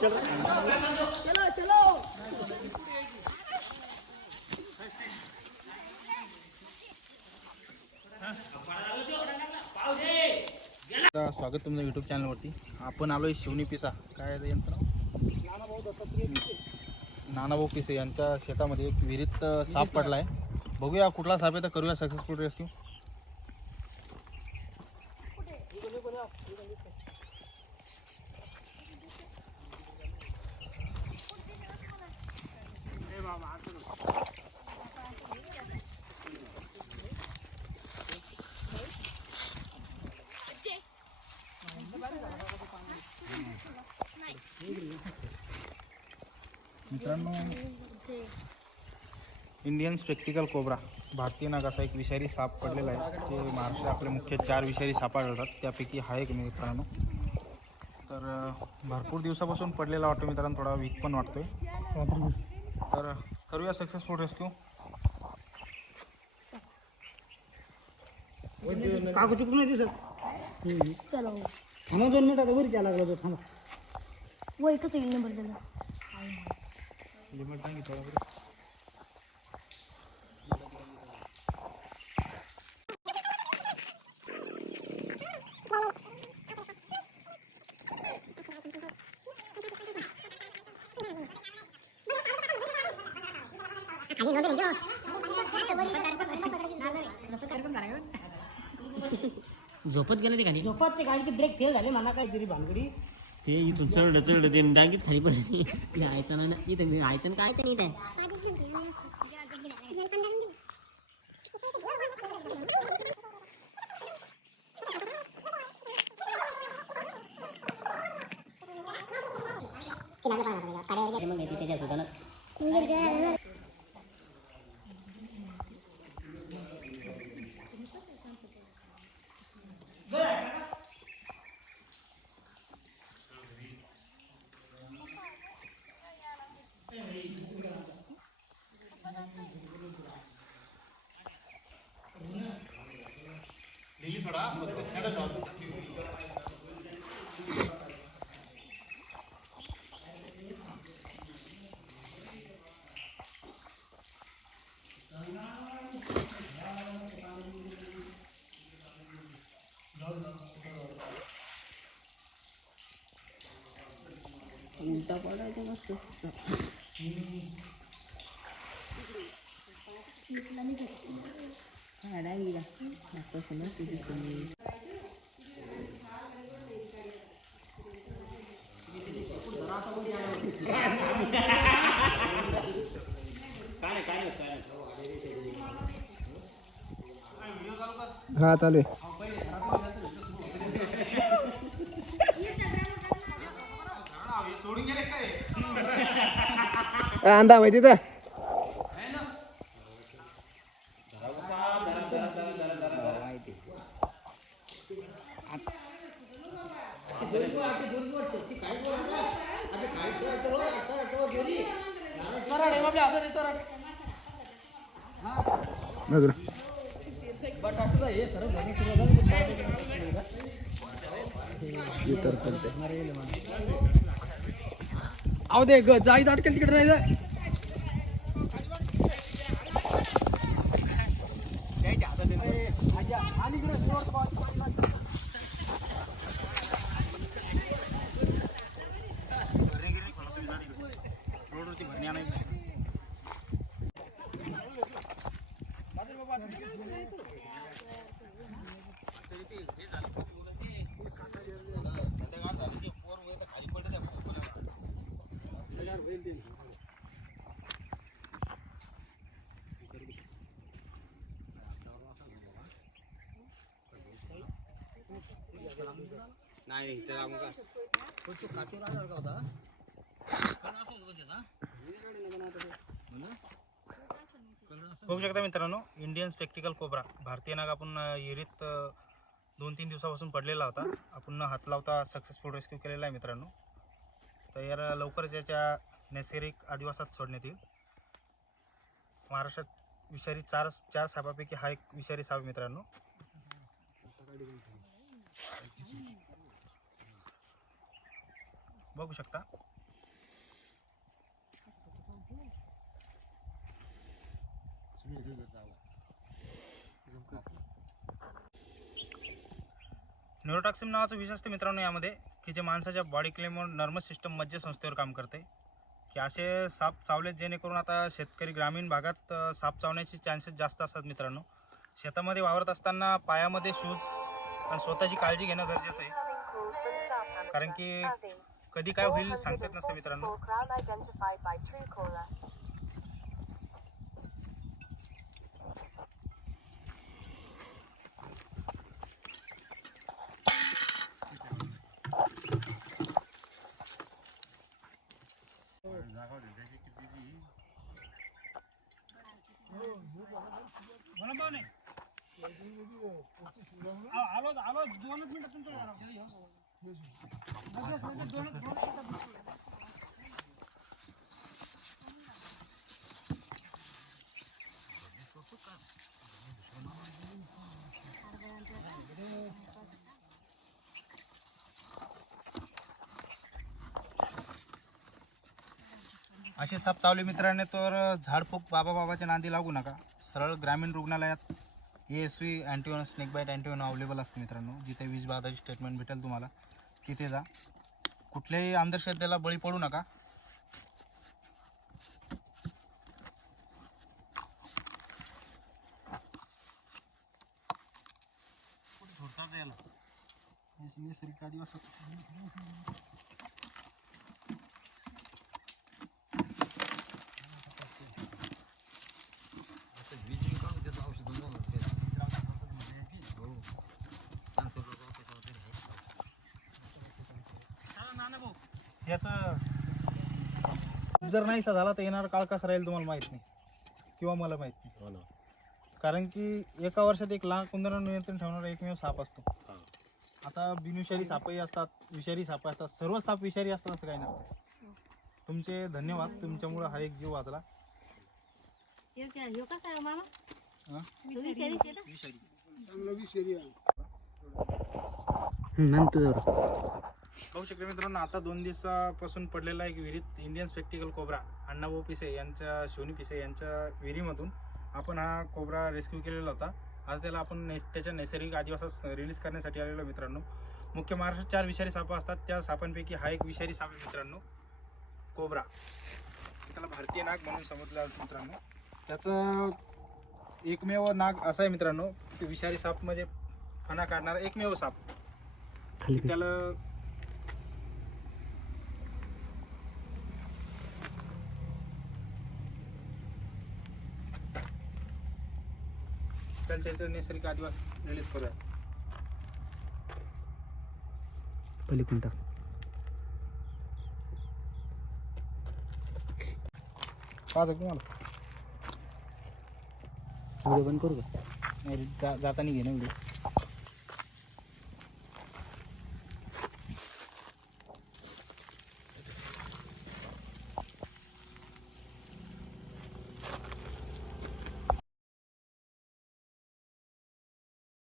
चलो चलो स्वागत तुमचं यूट्यूब चॅनलवरती. आपण आलोय शिवनी पिसा, काय आहे यांचं नाव, नानाभाऊ पिसे यांच्या शेतामध्ये एक विहिरीत साप पडला आहे. बघूया कुठला साप आहे तर करूया सक्सेसफुल रेस्क्यू. मित्रांनो, इंडियन स्पेक्टिकल कोब्रा भारतीय नाग असा एक विषारी साप पडलेला आहे. जे महाराष्ट्रात आपले मुख्य 4 विषारी साप आढळतात, त्यापैकी हा एक मित्रांनो. तर भरपूर दिवसापासून पडलेला वाटतो मित्रांनो, थोडा वीक पण वाटतोय. तर करूया सक्सेसफुल रेस्क्यू. कागद चुकून नाही दिसत. चलो थांबा 2 मिनिट, आता वरी चाला लागला तो. थांबा वय कसं येईल नंबर त्याला लिमिट सांगितलं. झोपत गेलं ते खाली. झोपत ते गाडीचे ब्रेक फेल झाले म्हणा, काहीतरी भानगडी. ते इथून चढलं ते डांगीत खाली पडली. यायचं ना इथं मी यायचं काय नाही इथं. मग त्याच्या सुद्धा उलटा पडायचं मस्त. डायरीला तसं ना तुझी हा चालू आहे. अंदा माहिती तर आव दे ग जाळी अटकेल तिकडे नाही. नाही बघू शकता मित्रांनो, इंडियन स्पेक्टिकल कोब्रा भारतीय नाग आपण विहिरीत 2-3 दिवसापासून पडलेला होता. आपण हात लावता सक्सेसफुल रेस्क्यू केलेला आहे मित्रांनो. तर याला लवकरच याच्या नैसर्गिक अधिवासात सोडण्यात येईल. महाराष्ट्रात विषारी चार सापापैकी हा एक विषारी साप मित्रांनो. बघू शकता न्यूरोटॉक्सिन नावाचं विष असते मित्रांनो यामध्ये, की जे माणसाच्या बॉडी क्लेमवर नर्वस सिस्टम मज्जा संस्थेवर काम करते, की असे साप चावलेत जेणेकरून आता शेतकरी ग्रामीण भागात साप चावण्याचे चान्सेस जास्त असतात मित्रांनो. शेतामध्ये वावरत असताना पायामध्ये शूज आणि स्वतःची काळजी घेणं गरजेचं आहे, कारण की कधी काय होईल सांगता येत नसतं मित्रांनो. आलो 2 मिनिटं तुमच्याकडे. असे साप चावले मित्रांनो तर झाडफूक बाबाच्या नांदी लागू नका. सरळ ग्रामीण रुग्णालयात ASV अँटीव्हेनम स्नेक बाईट अँटीव्हेनम अवेलेबल असते मित्रांनो. जिथे विषबाधाची ट्रीटमेंट भेटेल तुम्हाला तिथे जा. कुठल्याही अंधश्रद्धेला बळी पडू नका. नैसर्गिक आदिवासी याचं जर नाहीसा झाला तर येणारा काळ कसा राहील तुम्हाला माहित नाही, किंवा मला माहित नाही. कारण की एका वर्षात एक लहान कुंदरावर नियंत्रण ठेवणारा एकमेव साप असतो. आता बिनविषारी सापही असतात, विषारी साप असतात, सर्व साप विषारी असतात असं काही नसतं. तुमचे धन्यवाद, तुमच्यामुळे हा एक जीव वाचला. हा? बघू शकतो मित्रांनो, आता 2 दिवसापासून पडलेला एक विहिरीत इंडियन स्पेक्टिकल कोब्रा अण्णाभाऊ पिसे यांच्या शिवनी पिसे यांच्या विहिरीमधून आपण हा कोब्रा रेस्क्यू केलेला होता. आज त्याला आपण त्याच्या नैसर्गिक आदिवासात रिलीज करण्यासाठी आलेलो मित्रांनो. मुख्य महाराष्ट्रात 4 विषारी साप असतात, त्या सापांपैकी हा एक विषारी साप आहे मित्रांनो, कोब्रा. त्याला भारतीय नाग म्हणून समजलं जातं मित्रांनो. त्याचं एकमेव नाग असा आहे मित्रांनो, की विषारी साप म्हणजे फणा काढणारा एकमेव साप. त्याला त्याच्या नैसर्गिक आदिवास रिलीज करूया. पलीकडून टाक. पाच तुम्हाला व्हिडिओ बंद करू का? नाही जाताना घे ना व्हिडिओ.